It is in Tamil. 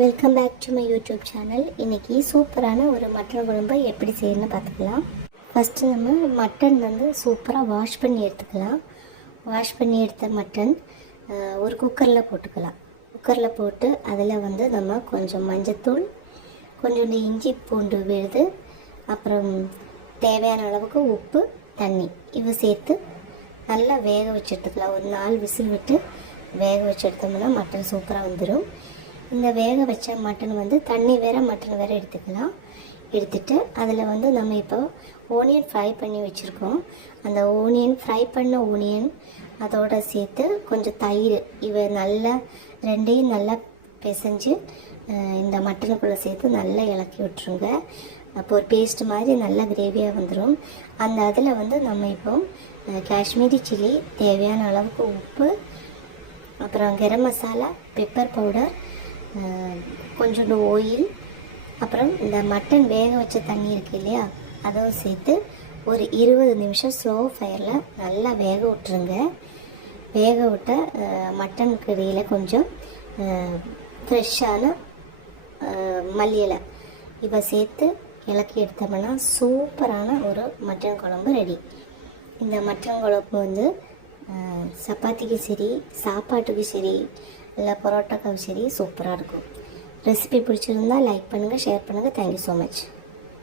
Welcome back to my YouTube channel. இன்றைக்கி சூப்பரான ஒரு மட்டன் குழம்பு எப்படி செய்யணும்னு பார்த்துக்கலாம். ஃபஸ்ட்டு நம்ம மட்டன் சூப்பராக வாஷ் பண்ணி எடுத்துக்கலாம். வாஷ் பண்ணி எடுத்த மட்டன் ஒரு குக்கரில் போட்டுக்கலாம். குக்கரில் போட்டு அதில் நம்ம கொஞ்சம் மஞ்சத்தூள், கொஞ்சோண்டு இஞ்சி பூண்டு விழுது, அப்புறம் தேவையான அளவுக்கு உப்பு, தண்ணி இவை சேர்த்து நல்லா வேக வச்சு எடுத்துக்கலாம். ஒரு 4 விசில் விட்டு வேக வச்சு எடுத்தோம்னா மட்டன் சூப்பராக வந்துடும். இந்த வேக வச்ச மட்டன் தண்ணி வேறு மட்டன் வேறு எடுத்துக்கலாம். எடுத்துகிட்டு அதில் நம்ம இப்போ ஓனியன் ஃப்ரை பண்ணி வச்சுருக்கோம். அந்த ஃப்ரை பண்ண ஓனியன் அதோடு சேர்த்து கொஞ்சம் தயிர் இவை நல்லா ரெண்டையும் நல்லா பிசைஞ்சு இந்த மட்டனுக்குள்ளே சேர்த்து நல்லா இலக்கி விட்டுருங்க. அப்போ ஒரு பேஸ்ட் மாதிரி நல்லா கிரேவியாக வந்துடும். அந்த அதில் நம்ம இப்போ காஷ்மீரி சில்லி, தேவையான அளவுக்கு உப்பு, அப்புறம் கரம் மசாலா, பெப்பர் பவுடர், கொஞ்சோண்டு ஆயில், அப்புறம் இந்த மட்டன் வேக வச்ச தண்ணி இருக்குது இல்லையா, அதை சேர்த்து ஒரு 20 நிமிஷம் ஸ்லோ ஃபயரில் நல்லா வேக விட்டுருங்க. வேக விட்ட மட்டன் கறியில் கொஞ்சம் ஃப்ரெஷ்ஷான மல்லி இலை இவை சேர்த்து இலக்கி எடுத்தோம்னா சூப்பரான ஒரு மட்டன் குழம்பு ரெடி. இந்த மட்டன் குழம்பு சப்பாத்திக்கு சரி, சாப்பாட்டுக்கு சரி, இல்லை பரோட்டாக்காவும் சரி சூப்பராக இருக்கும். ரெசிபி பிடிச்சிருந்தால் லைக் பண்ணுங்கள், ஷேர் பண்ணுங்கள். Thank you so much.